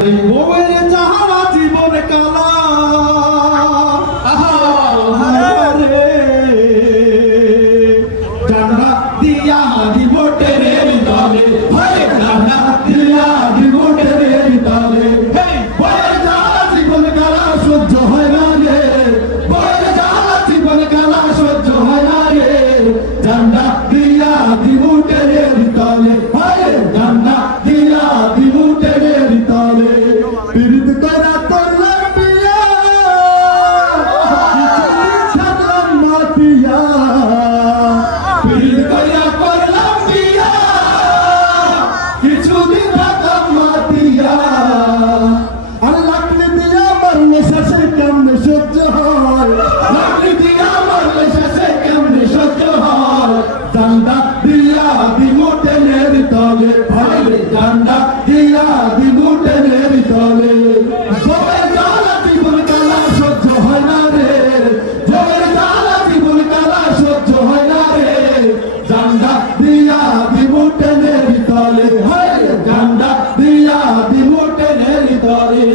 বউয়ের যাহারা জীবন কালা রে ডান্ডা দিয়া দিব টেরের দলে ডান্ডা দিয়া দিব টেরের দলে বউয়ের যাহারা জীবন কালা সহ্য হয় না রে বউয়ের যাহারা জীবন কালা সহ্য হয় না রে ডান্ডা দিয়া দিব টেরের দলে ডান্ডা দিয়া দিব টেরের দলে পীড়িত করা করলাম বিয়া ছাড়লাম মাতিয়া পীড়িত করা করলাম বিয়া কিছুদিন থাকলাম মাতিয়া আর লাকড়ি দিয়া মারলে শেষে কেমনে সহ্য হয় লাকড়ি দিয়া মারলে শেষে কেমনে সহ্য হয় ডান্ডা দিয়া দিব টেনের তলে ভাইরে ডান্ডা দিয়া দিব টেনের তলে জয়ের জ্বালা জীবন কালা সহ্য হয় না রে জয়ের জ্বালা জীবন কালা সহ্য হয় না রে ডান্ডা দিয়া দিব টেনের তলে ভাইরে ডান্ডা দিয়া দিব টেনের তলে